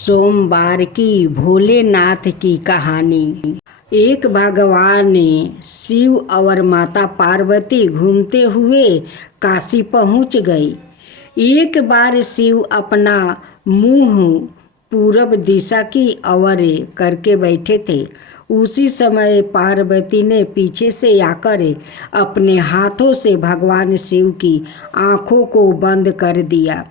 सोमवार की भोलेनाथ की कहानी। एक भगवान शिव और माता पार्वती घूमते हुए काशी पहुंच गए। एक बार शिव अपना मुंह पूरब दिशा की ओर करके बैठे थे। उसी समय पार्वती ने पीछे से आकर अपने हाथों से भगवान शिव की आँखों को बंद कर दिया।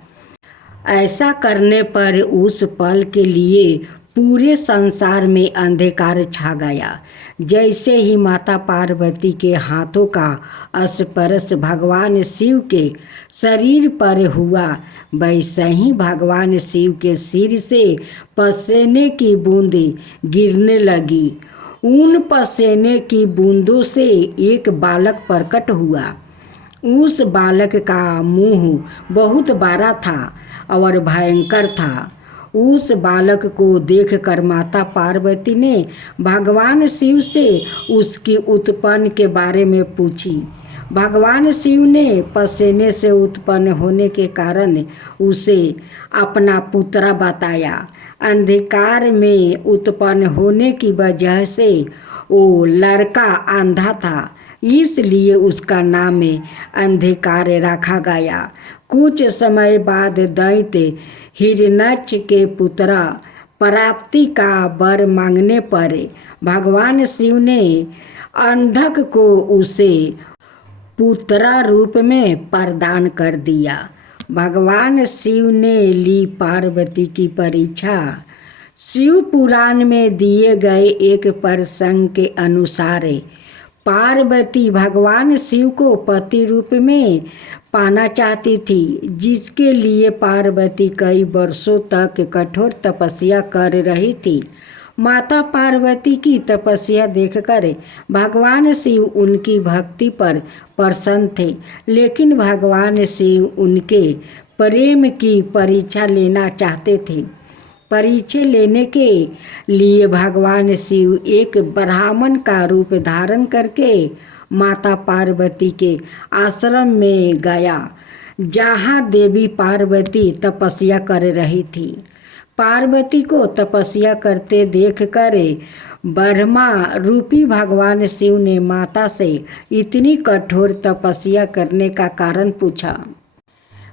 ऐसा करने पर उस पल के लिए पूरे संसार में अंधकार छा गया। जैसे ही माता पार्वती के हाथों का स्पर्श भगवान शिव के शरीर पर हुआ, वैसे ही भगवान शिव के सिर से पसीने की बूंदें गिरने लगी। उन पसीने की बूंदों से एक बालक प्रकट हुआ। उस बालक का मुंह बहुत बड़ा था और भयंकर था। उस बालक को देखकर माता पार्वती ने भगवान शिव से उसकी उत्पन्न के बारे में पूछी। भगवान शिव ने पसीने से उत्पन्न होने के कारण उसे अपना पुत्र बताया। अंधकार में उत्पन्न होने की वजह से वो लड़का अंधा था, इसलिए उसका नाम अंधकार रखा गया। कुछ समय बाद दैत्य हिरण्यक्ष के पुत्र प्राप्ति का वर मांगने पर भगवान शिव ने अंधक को उसे पुत्र रूप में प्रदान कर दिया। भगवान शिव ने ली पार्वती की परीक्षा। शिव पुराण में दिए गए एक प्रसंग के अनुसार पार्वती भगवान शिव को पति रूप में पाना चाहती थी, जिसके लिए पार्वती कई वर्षों तक कठोर तपस्या कर रही थी। माता पार्वती की तपस्या देखकर भगवान शिव उनकी भक्ति पर प्रसन्न थे, लेकिन भगवान शिव उनके प्रेम की परीक्षा लेना चाहते थे। परीक्षा लेने के लिए भगवान शिव एक ब्राह्मण का रूप धारण करके माता पार्वती के आश्रम में गया, जहाँ देवी पार्वती तपस्या कर रही थी। पार्वती को तपस्या करते देखकर ब्रह्मा रूपी भगवान शिव ने माता से इतनी कठोर तपस्या करने का कारण पूछा।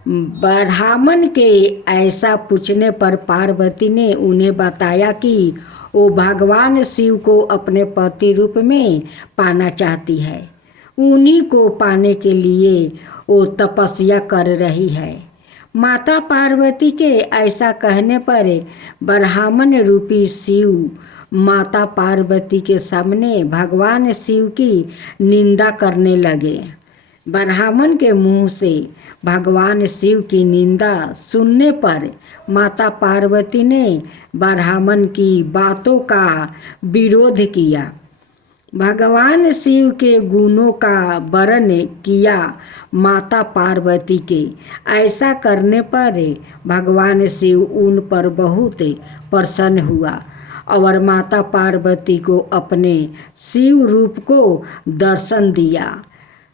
ब्राह्मण के ऐसा पूछने पर पार्वती ने उन्हें बताया कि वो भगवान शिव को अपने पति रूप में पाना चाहती है। उन्हीं को पाने के लिए वो तपस्या कर रही है। माता पार्वती के ऐसा कहने पर ब्राह्मण रूपी शिव माता पार्वती के सामने भगवान शिव की निंदा करने लगे। ब्राह्मण के मुंह से भगवान शिव की निंदा सुनने पर माता पार्वती ने ब्राह्मण की बातों का विरोध किया। भगवान शिव के गुणों का वर्णन किया। माता पार्वती के ऐसा करने पर भगवान शिव उन पर बहुत प्रसन्न हुआ और माता पार्वती को अपने शिव रूप को दर्शन दिया।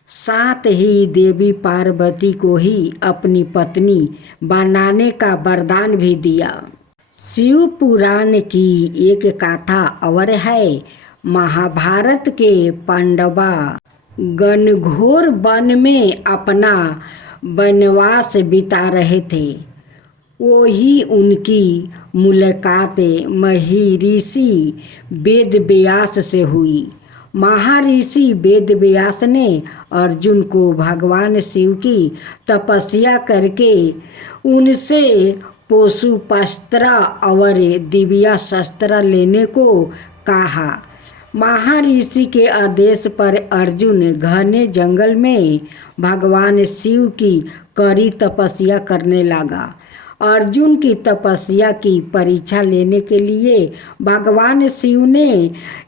साथ ही देवी पार्वती को ही अपनी पत्नी बनाने का वरदान भी दिया। शिव पुराण की एक कथा और है। महाभारत के पांडवा घनघोर वन में अपना वनवास बिता रहे थे। वही उनकी मुलाकात महर्षि वेदव्यास से हुई। महर्षि वेदव्यास ने अर्जुन को भगवान शिव की तपस्या करके उनसे पशुपस्त्र और दिव्य शस्त्र लेने को कहा। महर्षि के आदेश पर अर्जुन घने जंगल में भगवान शिव की कड़ी तपस्या करने लगा। अर्जुन की तपस्या की परीक्षा लेने के लिए भगवान शिव ने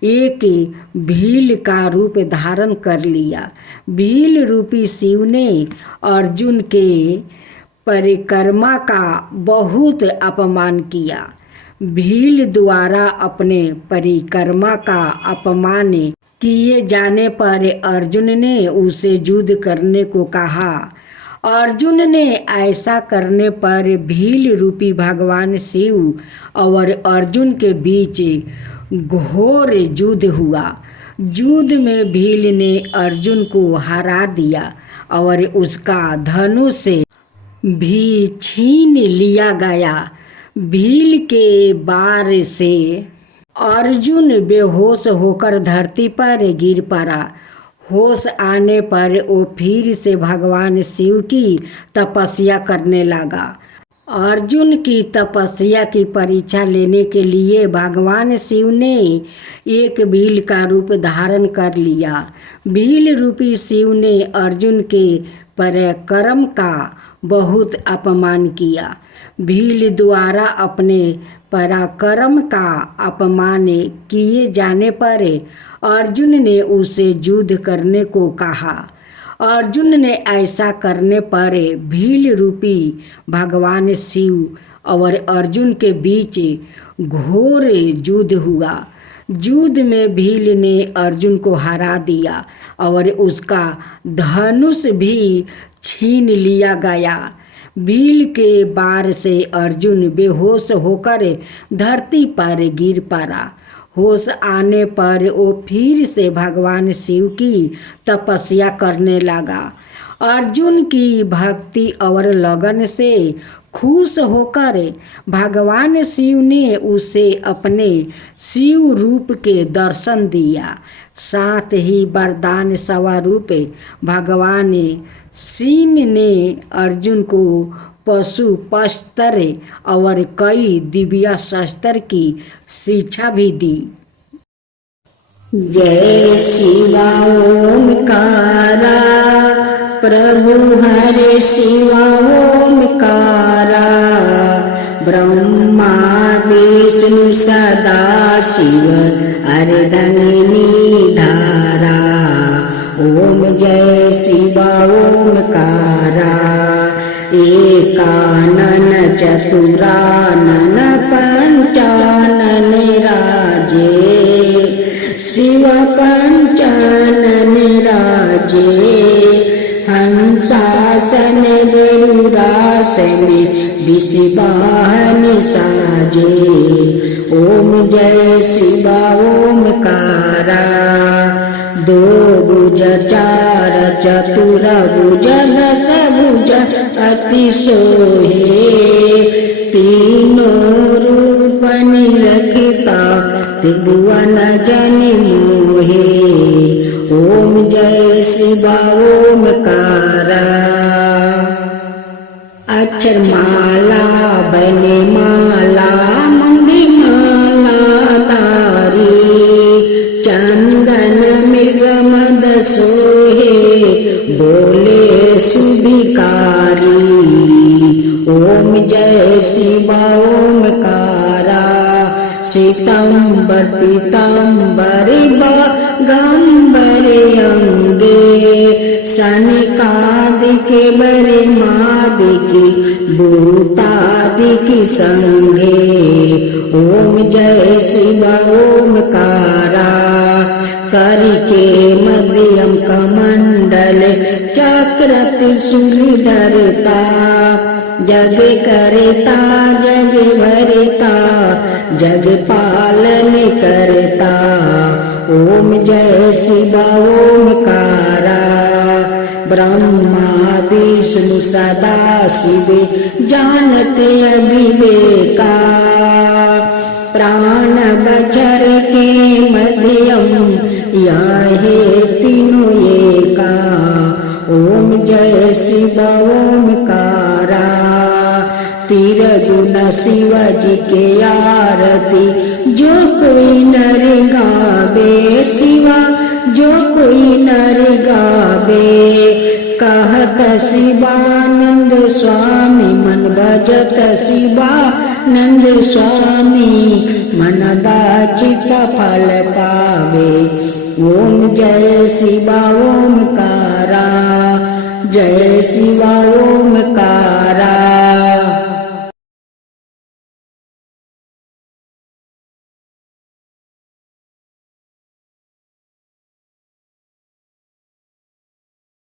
एक भील का रूप धारण कर लिया। भील रूपी शिव ने अर्जुन के परिक्रमा का बहुत अपमान किया। भील द्वारा अपने परिक्रमा का अपमान किए जाने पर अर्जुन ने उसे युद्ध करने को कहा अर्जुन ने ऐसा करने पर भील रूपी भगवान शिव और अर्जुन के बीच घोर युद्ध हुआ। युद्ध में भील ने अर्जुन को हरा दिया और उसका धनुष भी छीन लिया गया। भील के वार से अर्जुन बेहोश होकर धरती पर गिर पड़ा। होश आने पर वो फिर से भगवान शिव की तपस्या करने लगा। अर्जुन की तपस्या की परीक्षा लेने के लिए भगवान शिव ने एक भील का रूप धारण कर लिया। भील रूपी शिव ने अर्जुन के पराक्रम का बहुत अपमान किया। भील द्वारा अपने पराक्रम का अपमान किए जाने पर अर्जुन ने उसे युद्ध करने को कहा। अर्जुन ने ऐसा करने पर भील रूपी भगवान शिव और अर्जुन के बीच घोर युद्ध हुआ। युद्ध में भील ने अर्जुन को हरा दिया और उसका धनुष भी छीन लिया गया। भील के वार से अर्जुन बेहोश होकर धरती पर गिर पड़ा। होश आने पर वो फिर से भगवान शिव की तपस्या करने लगा। अर्जुन की भक्ति और लगन से खुश होकर भगवान शिव ने उसे अपने शिव रूप के दर्शन दिया। साथ ही वरदान स्वरूप भगवान शिव ने अर्जुन को पशुपस्त्र और कई दिव्य शस्त्र की शिक्षा भी दी। जय शिवा ओमकारा प्रभु हरे शिवा ओमकारा ब्रह्मा विष्णु सदा शिव अर्धंगिनी धारा। ओम जय शिवा ओमकारा एकानन चतुरानन पंचानन राजे शिव पंचानन राजे हंसासन गरुड़ासन विषवाहन साजे। ओम जय शिवा ओमकारा दो भुज चार चतुर भुज दस भुज अति सोहे तीनों रूप निरखता त्रिभुवन जन मोहे। ओम जय शिवा ओमकारा अक्षर माला बने माला मंगी माला तारी चंदन मृग मद सोहे बोले सुभिकारी। ओम जय शिवा ओमकारा श्वेतांबर पीतांबर गंबर अंगे सनकादिक बरे मादिकी भूतादिकी संगे। ओम जय शिवा ओमकारा करके मध्यम कमंडल चक्र त्रिशूल धरता जग करता जग भरता जग पालन करता। ओम जय शिवा ओमकारा ब्रह्मा विष्णु सदा शिव जानते अविवेका प्राण बचर के मध्यम याहे तीनों एका। ओम जय शिवा ओमकारा तिरगुण शिव जी के आरती जो कोई नर गावे शिवा जो कोई नर गावे। कहत शिवानंद स्वामी मन भजत शिवानंद स्वामी मन वांछित फल पावे। ओम जय शिवा ओमकारा जय शिवा ओमकारा।